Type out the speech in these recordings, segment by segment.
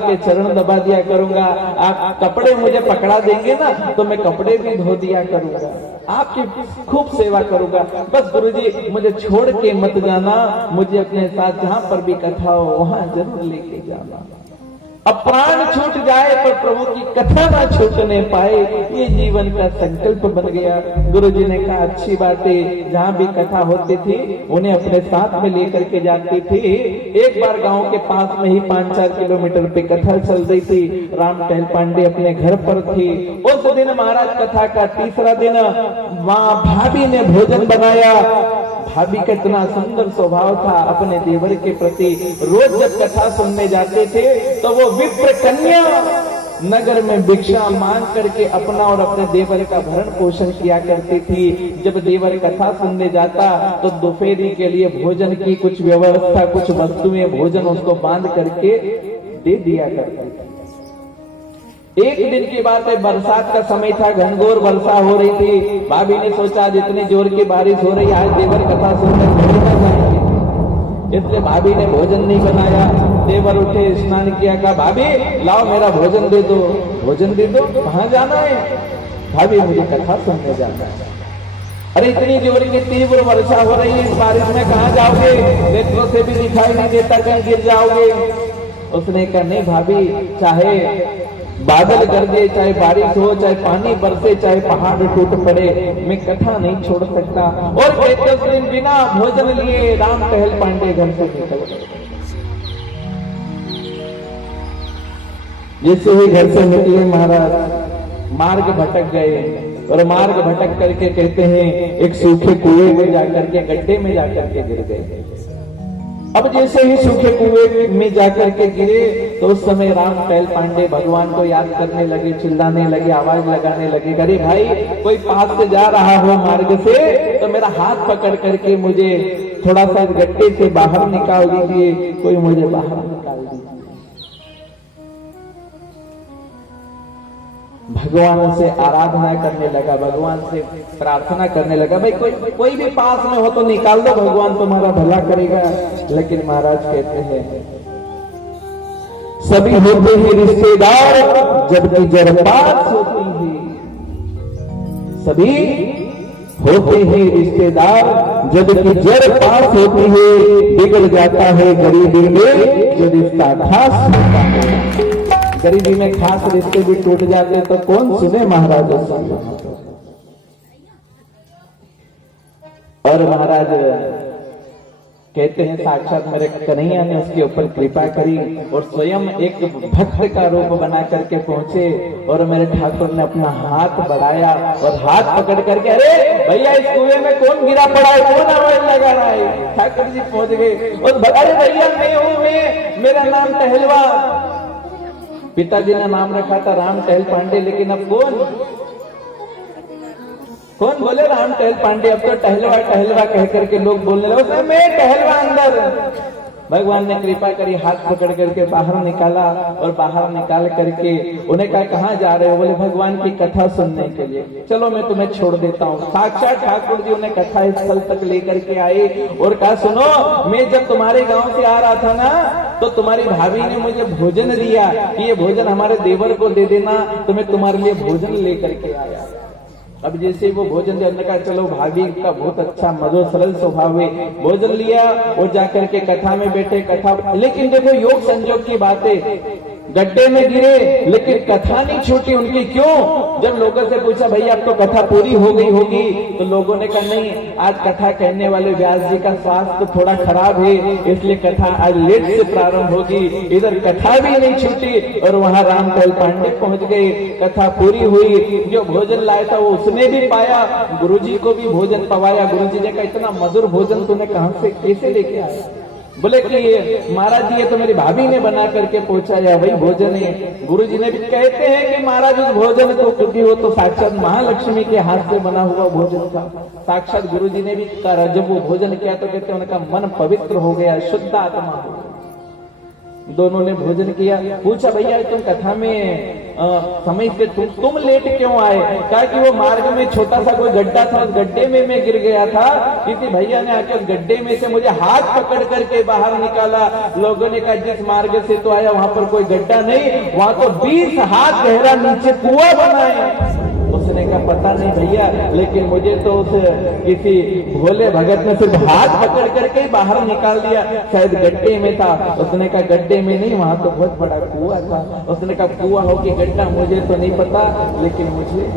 के चरण दबा दिया करूंगा, आप कपड़े मुझे पकड़ा देंगे ना तो मैं कपड़े भी धो दिया करूंगा, आपकी खूब सेवा करूंगा। बस गुरुजी मुझे छोड़ के मत जाना, मुझे अपने साथ जहां पर भी कथा हो वहां जरूर लेके जाना। अब प्राण छूट जाए पर प्रभु की कथा ना छूटने पाए, ये जीवन का संकल्प बन गया। गुरुजी ने कहा अच्छी बात है, जहां भी कथा होती थी उन्हें अपने साथ में लेकर के जाती थी। एक बार गांव के पास में ही 5-4 किलोमीटर पे कथा चल रही थी, राम टहल पांडे अपने घर पर थी। उस दिन महाराज कथा का तीसरा दिन माँ भाभी ने भोजन बनाया। भाभी का इतना सुंदर स्वभाव था अपने देवर के प्रति, रोज जब कथा सुनने जाते थे तो वो विप्र कन्या नगर में भिक्षा मांग करके अपना और अपने देवर का भरण पोषण किया करती थी। जब देवर कथा सुनने जाता तो दोपहरी के लिए भोजन की कुछ व्यवस्था, कुछ वस्तुएं भोजन उसको बांध करके दे दिया करती थी। एक दिन की बात है, बरसात का समय था, घनघोर वर्षा हो रही थी। भाभी ने सोचा आज इतनी जोर की बारिश हो रही है, आज देवर कथा सुनकर घरे न जाएंगे, इसलिए भाभी ने भोजन नहीं बनाया। देवर उठे, स्नान किया, कहा भाभी लाओ मेरा भोजन दे दो। भोजन दे दो? कहाँ जाना है? भाभी मुझे कथा सुनने जाना है। अरे इतनी जोर की तीव्र वर्षा हो रही है, इस बारिश में कहाँ जाओगे? नेत्रों से भी दिखाई नहीं देता, कहीं गिर जाओगे। उसने कहा नहीं भाभी, चाहे बादल गरजे, चाहे बारिश हो, चाहे पानी बरसे, चाहे पहाड़ टूट पड़े, मैं कथा नहीं छोड़ सकता। और कहते उस दिन बिना भोजन लिए राम टहल पांडे घर से निकल गए। जैसे ही घर से निकले महाराज मार्ग भटक गए, और मार्ग भटक करके कहते हैं एक सूखे कुएं में जाकर के, गड्ढे में जाकर के गिर गए। अब जैसे ही सूखे कुएं में जाकर के गिरे तो उस समय राम टहल पांडे भगवान को याद करने लगे, चिल्लाने लगे, आवाज लगाने लगे, अरे भाई कोई पास से जा रहा हो मार्ग से तो मेरा हाथ पकड़ करके मुझे थोड़ा सा गड्ढे से बाहर निकाल दीजिए, कोई मुझे बाहर निकाल दीजिए। भगवान से आराधना करने लगा, भगवान से प्रार्थना करने लगा, भाई कोई भी पास में हो तो निकाल दो, भगवान तुम्हारा भला करेगा। लेकिन महाराज कहते हैं सभी होते हैं रिश्तेदार जबकि जड़ पास होती है, सभी होते हैं रिश्तेदार जबकि जड़ पास होती है, बिगड़ जाता है गरीबी में जो रिश्ता खास होता है। गरीबी में खास रिश्ते भी टूट जाते तो कौन सुने महाराज। और महाराज कहते हैं साक्षात मेरे कन्हैया ने उसके ऊपर कृपा करी और स्वयं एक भक्त का रूप बना करके पहुंचे, और मेरे ठाकुर ने अपना हाथ बढ़ाया और हाथ पकड़ करके, अरे भैया इस कुएं में कौन गिरा पड़ा है, कौन आवाज लगा रहा है? ठाकुर जी पहुंच गए और अरे भैया मैं हूं, मेरा नाम टहलवा। पिताजी ने नाम रखा था राम टहल पांडे, लेकिन अब कौन बोले राम टहल पांडे, अब तो टहलवा टहलवा कह करके लोग बोलने लगे, मैं टहलवा अंदर। भगवान ने कृपा करी, हाथ पकड़ करके बाहर निकाला, और बाहर निकाल करके उन्हें कहा कहाँ जा रहे हो? बोले भगवान की कथा सुनने के लिए। चलो मैं तुम्हें छोड़ देता हूँ। साक्षात ठाकुर जी उन्हें कथा स्थल तक लेकर के आए और कहा सुनो, मैं जब तुम्हारे गांव से आ रहा था ना तो तुम्हारी भाभी ने मुझे भोजन दिया कि ये भोजन हमारे देवर को दे देना, तो मैं तुम्हारे लिए भोजन लेकर के आया। अब जैसे वो भोजन देने का, चलो भाभी का बहुत अच्छा मधुर सरल स्वभाव है, भोजन लिया और जाकर के कथा में बैठे, कथा। लेकिन देखो योग संयोग की बात है, गड्ढे में गिरे लेकिन कथा नहीं छूटी उनकी। क्यों? जब लोगों से पूछा भैया अब तो कथा पूरी हो गई होगी, तो लोगों ने कहा नहीं, आज कथा कहने वाले व्यास जी का स्वास्थ्य थोड़ा खराब है, इसलिए कथा आज लेट से प्रारंभ होगी। इधर कथा भी नहीं छूटी और वहां राम टहल पांडे पहुंच गए, कथा पूरी हुई। जो भोजन लाया था वो उसने भी पाया, गुरुजी को भी भोजन पवाया। गुरुजी ने कहा इतना मधुर भोजन तूने कहां से कैसे लेके आया? बोले कि ये महाराज जी ये तो मेरी भाभी ने बना करके पहुंचाया, वही भोजन है। गुरुजी ने भी कहते हैं कि महाराज उस भोजन को, क्योंकि वो तो साक्षात महालक्ष्मी के हाथ से बना हुआ भोजन था। साक्षात गुरुजी ने भी कहा, जब वो भोजन किया तो कहते हैं उनका मन पवित्र हो गया, शुद्ध आत्मा हो गया। दोनों ने भोजन किया। पूछा भैया तुम कथा में समय से तुम लेट क्यों आए? कहा कि वो मार्ग में छोटा सा कोई गड्ढा था, उस गड्ढे में मैं गिर गया था। किसी भैया ने आके उस गड्ढे में से मुझे हाथ पकड़ करके बाहर निकाला। लोगों ने कहा जिस मार्ग से तो आया वहां पर कोई गड्ढा नहीं, वहां तो 20 हाथ गहरा नीचे कुआं बना है। उसने कहा पता नहीं भैया, लेकिन मुझे तो उस किसी भोले भगत ने सिर्फ हाथ पकड़ करके ही बाहर निकाल दिया, शायद गड्ढे में था। उसने कहा गड्ढे में नहीं, वहां तो बहुत बड़ा कुआं था। उसने कहा कुआं हो कि गड्ढा मुझे तो नहीं पता, लेकिन मुझे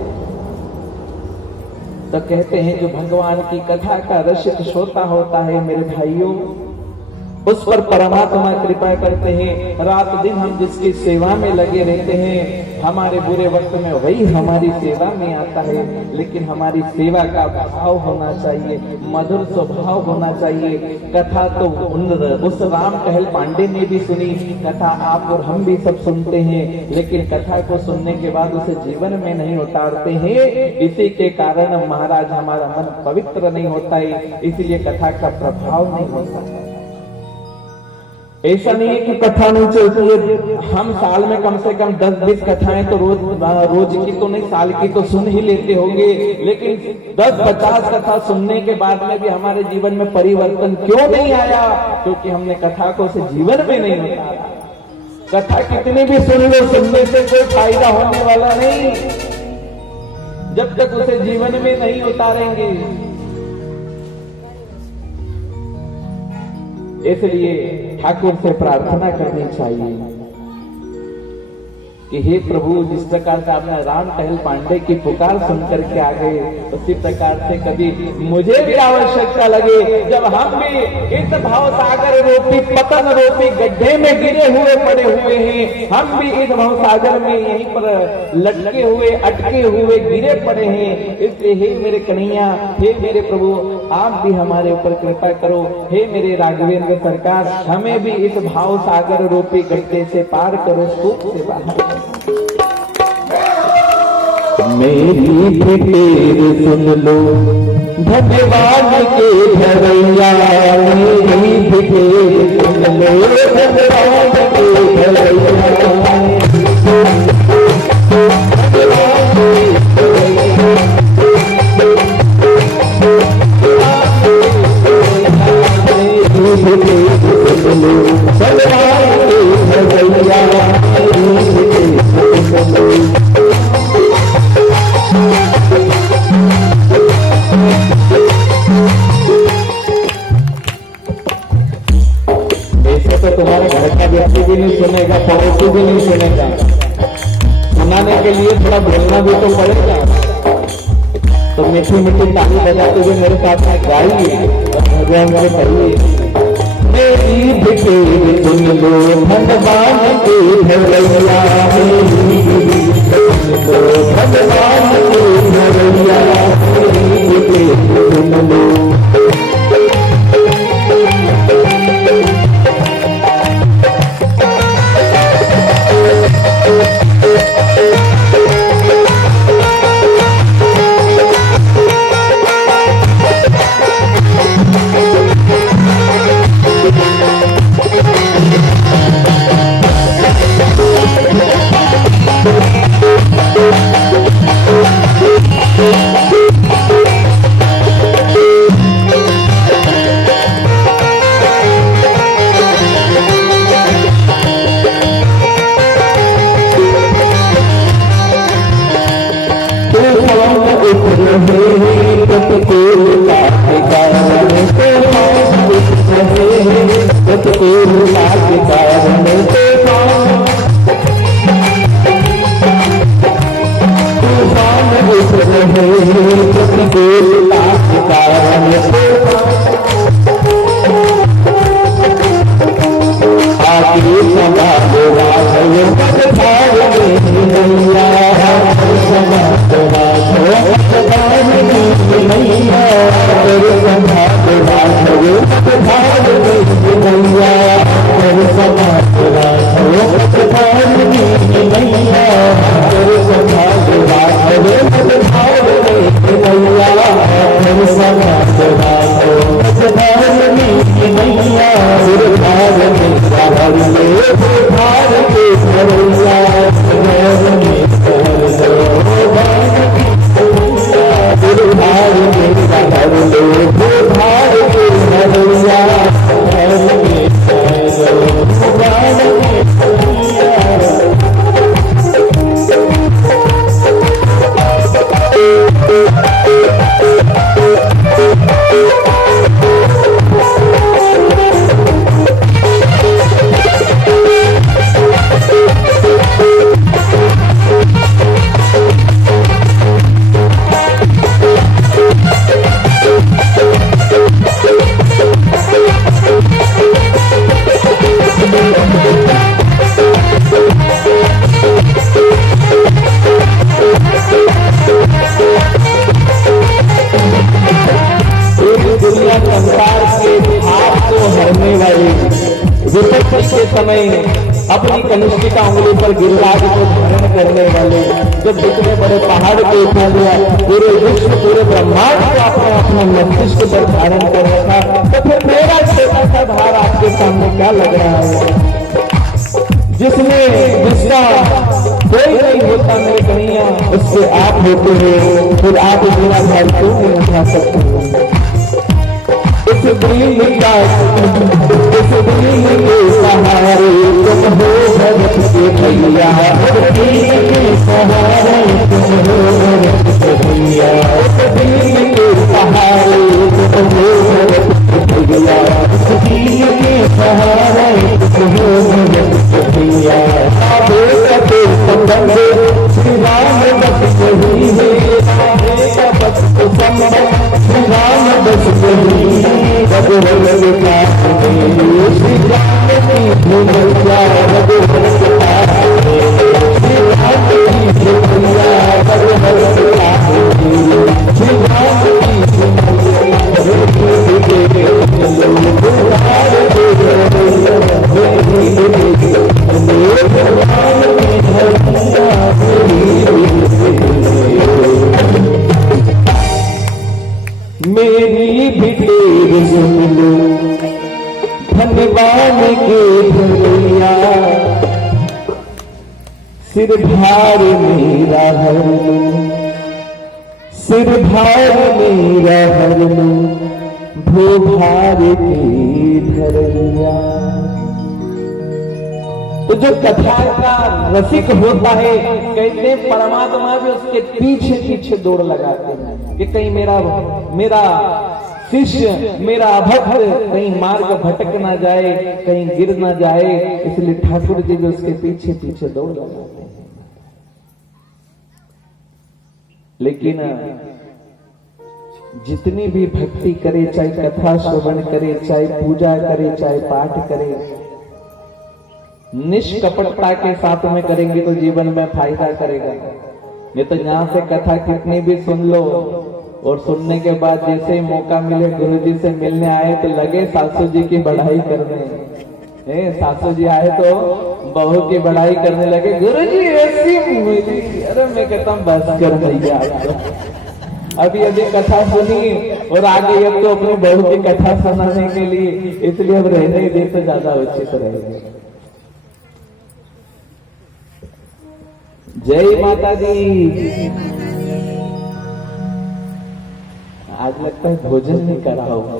तो कहते हैं जो भगवान की कथा का रसिक श्रोता होता है मेरे भाइयों, उस पर परमात्मा कृपा करते हैं। रात दिन हम जिसकी सेवा में लगे रहते हैं, हमारे बुरे वक्त में वही हमारी सेवा में आता है। लेकिन हमारी सेवा का भाव होना चाहिए, मधुर स्वभाव होना चाहिए। कथा तो उस राम टहल पांडे ने भी सुनी, कथा आप और हम भी सब सुनते हैं, लेकिन कथा को सुनने के बाद उसे जीवन में नहीं उतारते हैं। इसी के कारण महाराज हमारा मन पवित्र नहीं होता है, इसलिए कथा का प्रभाव नहीं होता है। ऐसा नहीं है कि कथा नहीं चलती है, हम साल में कम से कम 10-20 कथाएं तो रोज की तो नहीं, साल की तो सुन ही लेते होंगे। लेकिन 10-50 कथा सुनने के बाद में भी हमारे जीवन में परिवर्तन क्यों नहीं आया? क्योंकि हमने कथा को उसे जीवन में नहीं उतारा। कथा कितनी भी सुन लो, सुनने से कोई फायदा होने वाला नहीं जब तक उसे जीवन में नहीं उतारेंगे। इसलिए ठाकुर से प्रार्थना करनी चाहिए कि हे प्रभु, जिस प्रकार से आपने राम टहल पांडे की पुकार सुनकर के आ गए, उसी प्रकार से कभी मुझे भी आवश्यकता लगे, जब हम भी इस भाव सागर रूपी पतन रूपी गड्ढे में गिरे हुए पड़े हुए हैं, हम भी इस भाव सागर में यहीं पर लटके हुए, अटके हुए, गिरे पड़े हैं। इसलिए हे मेरे कन्हैया, हे मेरे प्रभु, आप भी हमारे ऊपर कृपा करो। हे मेरे राघवेंद्र सरकार, हमें भी इस भाव सागर रूपी गड्ढे से पार करो, सुख से बाहर। मेरी फिटेर सुन लो भगवान के घरैया, मेरी फिटेर सुन लो भगवान के घरैया। भी नहीं सुनेगा, पड़ोसी भी नहीं सुनेगा, सुनाने के लिए थोड़ा बोलना भी तो पड़ेगा। तो मीठी मीठी ताली बजाते हुए मेरे साथ में गाइए और भगवान से कहिए, मेरी फिटेर सुन लो भगवान के घरैया, मेरी फिटेर सुन लो भगवान के घरैया, मेरी फिटेर सुन लो। मैया ऊपर गिरिराज को धारण करने वाले, जब इतने बड़े पहाड़ को उठा लिया, पूरे विश्व पूरे ब्रह्मांड को अपना अपना मस्तिष्क पर धारण कर रखा, तो फिर मेरा छोटा सा भार आपके सामने क्या लग रहा है? जिसका कोई नहीं होता मेरे कन्हैया, उससे आप होते हो, फिर आप मेरा भार क्यों नहीं उठा सकते? इस दिल के सहारे तुम हो भरत के भैया, इस दिल के सहारे तुम हो भरत के भैया, इस दिल के सहारे तुम हो भरत के भैया, इस दिल के सहारे तुम हो भरत के भैया। कते संबंध श्री राम बस वही है, बस संबंध श्री राम बस वही है, रघुवर के पास श्री राम की भूमिया, रघुवर के पास श्री राम की भूमिया, रघुवर के पास श्री राम की मेरी भी तेरी सुन लो धन्यवाद के भैया, सिर भार मेरा हर लो, सिर भार मेरा हर लो, भो भार के धरैया। तो जो कथा का रसिक होता है, कहते हैं परमात्मा भी उसके पीछे पीछे दौड़ लगाते हैं कि कहीं मेरा शिष्य, मेरा भक्त कहीं मार्ग भटक ना जाए, कहीं गिर ना जाए, इसलिए ठाकुर जी भी उसके पीछे पीछे दौड़ लगाते हैं। लेकिन जितनी भी भक्ति करे, चाहे कथा श्रवण करे, चाहे पूजा करे, चाहे पाठ करे, निष्कपटता के साथ में करेंगे तो जीवन में फायदा करेगा। नहीं तो यहाँ से कथा कितनी भी सुन लो और सुनने के बाद जैसे ही मौका मिले गुरु जी से मिलने आए तो लगे सासू जी की बढ़ाई करने, सासू जी आए तो बहू की बढ़ाई करने लगे, गुरु जी ऐसी मिली। अरे मैं कहता हूँ बस कर भैया, अभी कथा सुनी और आगे अब तो अपनी बहू की कथा सुनाने के लिए, इसलिए अब रहने ही दे तो ज्यादा उचित रहेगा। जय माता दी। आज लगता है भोजन नहीं करा होगा,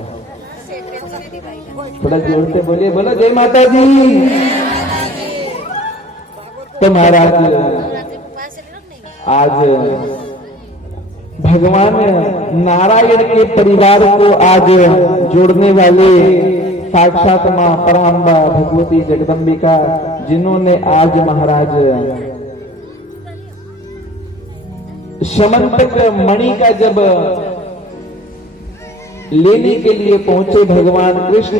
थोड़ा जोर से बोलिए, बोलो जय माता दी। तो महाराज आज भगवान नारायण के परिवार को आज जोड़ने वाले साक्षात मां पराम्बा भगवती जगदम्बिका, जिन्होंने आज महाराज समंतक मणि का जब लेने के लिए पहुंचे भगवान कृष्ण,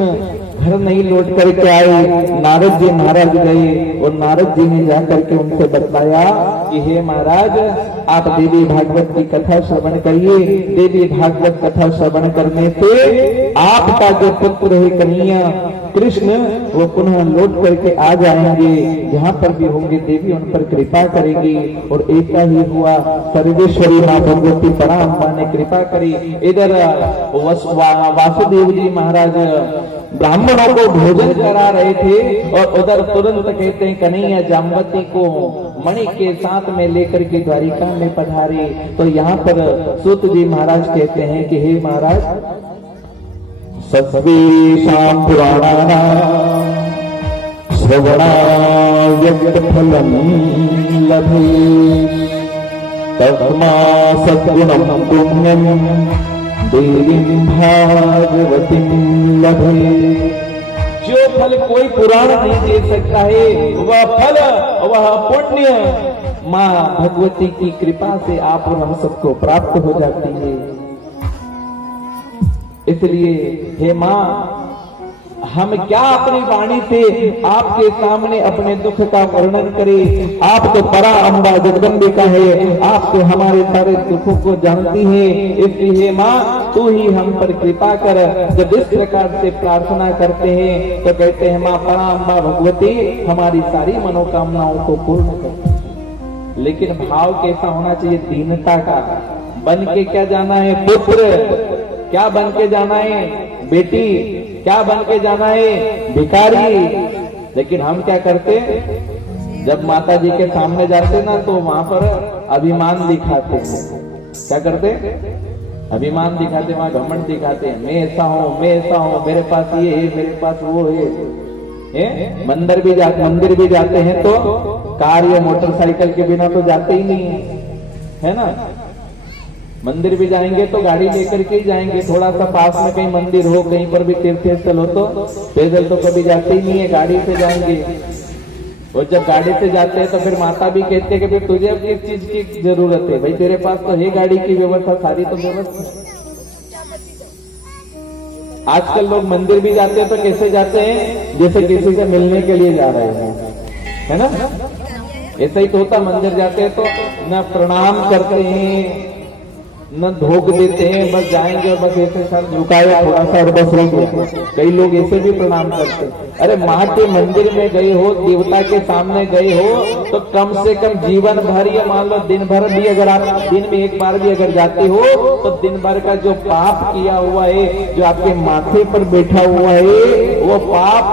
घर नहीं लौट करके आए, नारद जी महाराज गए और नारद जी ने जाकर के उनसे बतलाया कि हे महाराज, आप देवी भागवत की कथा श्रवण करिए। देवी भागवत कथा श्रवण करने से आपका जो पुत्र है कन्हैया कृष्ण, वो पुनः लौट करके आ जाएंगे, जहाँ पर भी होंगे देवी उन पर कृपा करेगी। और ऐसा ही हुआ, सर्वेश्वरी मां भगवती पराम्बा ने कृपा करी। इधर वासुदेव जी महाराज ब्राह्मणों को भोजन करा रहे थे और उधर तुरंत कहते हैं कन्हैया जाम्बवती को मणि के साथ में लेकर के द्वारिका में पधारे। तो यहाँ पर सूत जी महाराज कहते हैं कि हे महाराज, सर्वेषां पुराणानां श्रवणाव्यक्त फलं लभेत्, तस्मात् सद्गुणं पुण्यं देवीं भागवतीं लभेत्। जो फल कोई पुराण नहीं दे सकता है, वह फल, वह पुण्य माँ भगवती की कृपा से आप और हम सबको प्राप्त हो जाती है। इसलिए हे माँ, हम क्या अपनी वाणी से आपके सामने अपने दुख का वर्णन करें। आप तो परा अम्बा जगदम्बिका है, आप तो हमारे सारे दुखों को जानती है। इसलिए माँ तू ही हम पर कृपा कर। जब इस प्रकार से प्रार्थना करते हैं तो कहते हैं माँ परा अम्बा भगवती हमारी सारी मनोकामनाओं को पूर्ण कर। लेकिन भाव कैसा होना चाहिए? दीनता का। बन के क्या जाना है? पुत्र। क्या बन के जाना है? बेटी। क्या बन के जाना है? भिखारी। लेकिन हम क्या करते? जब माता जी के सामने जाते ना तो वहां पर अभिमान दिखाते हैं। क्या करते? अभिमान दिखाते, वहां घमंड दिखाते हैं। मैं ऐसा हूं, मैं ऐसा हूं, मेरे पास ये है, मेरे पास वो है। मंदिर भी जाते हैं तो कार या मोटरसाइकिल के बिना तो जाते ही नहीं है ना। मंदिर भी जाएंगे तो गाड़ी लेकर के ही जाएंगे। थोड़ा सा पास में कहीं मंदिर हो, कहीं पर भी तीर्थ स्थल हो तो पैदल तो कभी जाते ही नहीं है, गाड़ी से जाएंगे। और जब गाड़ी से जाते हैं तो फिर माता भी कहते हैं कि फिर तुझे अब किस चीज की जरूरत है? भाई तेरे पास तो है गाड़ी की व्यवस्था, सारी तो व्यवस्था। आजकल लोग मंदिर भी जाते हैं तो कैसे जाते हैं? जैसे किसी से मिलने के लिए जा रहे हैं, है ना। ऐसा ही तो होता। मंदिर जाते हैं तो न प्रणाम करते हैं न धोख देते हैं, बस जाएंगे और बस ऐसे सर झुकाया थोड़ा सा और बस रुक गया। कई लोग ऐसे भी प्रणाम करते हैं। अरे माँ के मंदिर में गए हो, देवता के सामने गए हो तो कम से कम जीवन भर या मान लो दिन भर भी अगर आप दिन में एक बार भी अगर जाते हो तो दिन भर का जो पाप किया हुआ है, जो आपके माथे पर बैठा हुआ है, वो पाप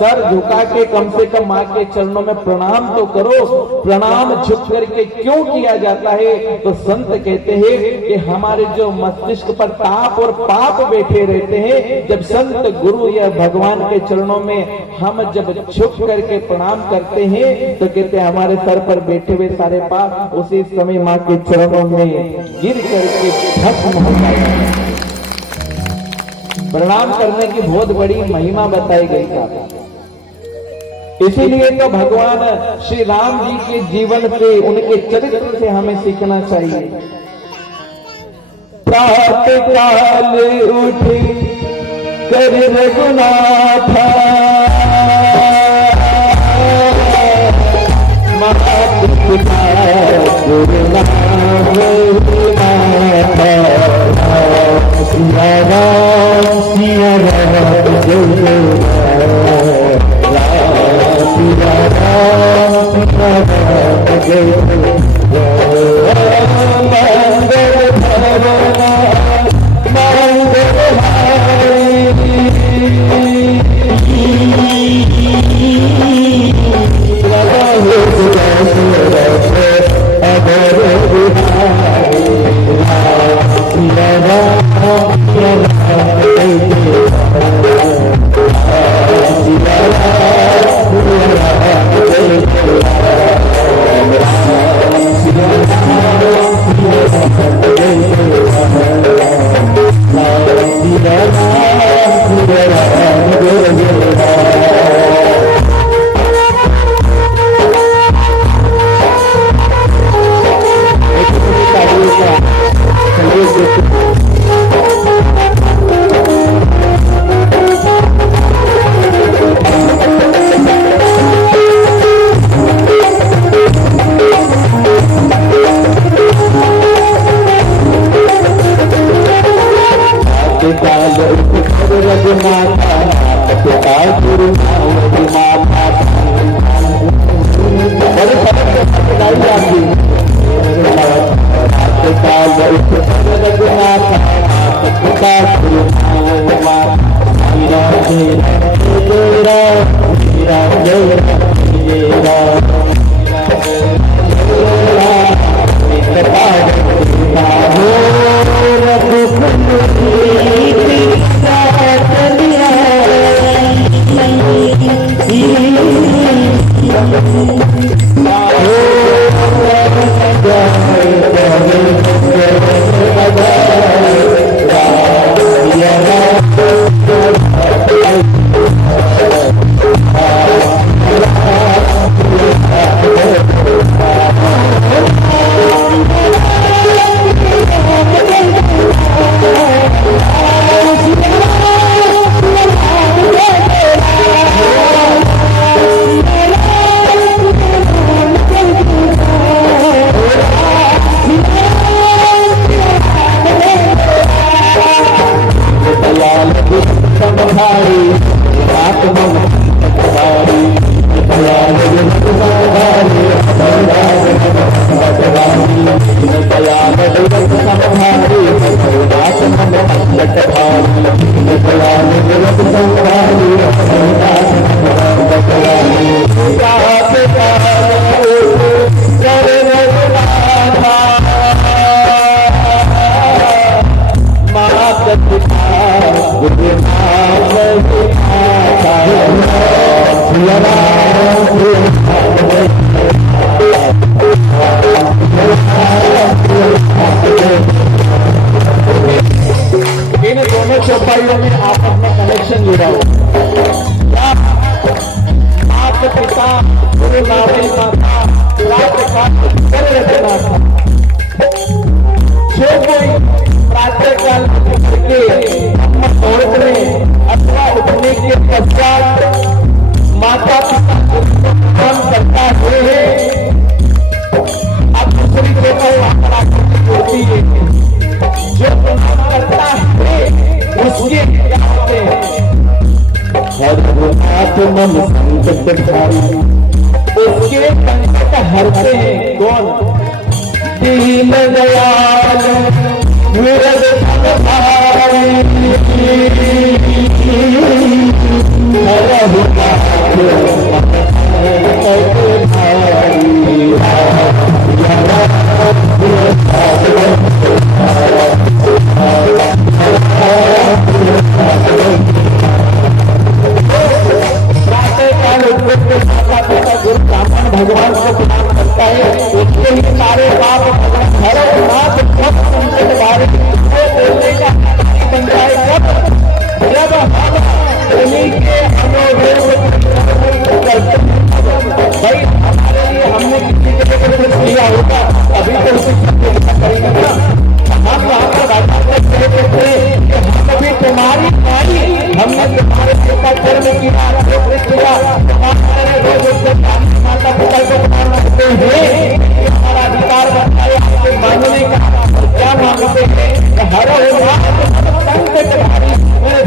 सर झुका के कम से कम माँ के चरणों में प्रणाम तो करो। प्रणाम झुक करके क्यों किया जाता है? तो संत कहते हैं कि हमारे जो मस्तिष्क पर ताप और पाप बैठे रहते हैं, जब संत गुरु या भगवान के चरणों में हम जब झुक करके प्रणाम करते हैं तो कहते हैं हमारे सर पर बैठे हुए सारे पाप उसी समय माँ के चरणों में गिर करके भस्म हो जाएगा। प्रणाम करने की बहुत बड़ी महिमा बताई गई था। इसीलिए तो भगवान श्री राम जी के जीवन से, उनके चरित्र से हमें सीखना चाहिए। प्रातः काल उठे कर रघुनाथ महापिता गुरुनाथ सिया राम सिया राम जय राम सिया राम सिया राम जय मंगल भवना मंगल मम संकट भारी, उसके संकट हरते हैं कौन? दीन दयाल विरद भारी, हरहु भगवान को प्रणाम करता है, उसके ही सारे पाप हरनाथ सब संकट भारी। वो बोलने का बन जाए कब? जब हम उन्हीं के अनुरोध करते हैं। भाई हमारे लिए हमने किसी के लिए कुछ किया होगा, अभी तो उसे करेंगे ना। हम वहां पर बैठा कहते थे कि हम अभी तुम्हारी नारी, हमने तुम्हारे पिता कर्म किया, तुम्हारे रोज माता पिता को प्रणाम करते हैं, हमारा अधिकार बनता है आपसे मांगने का। क्या मांगते हैं? हर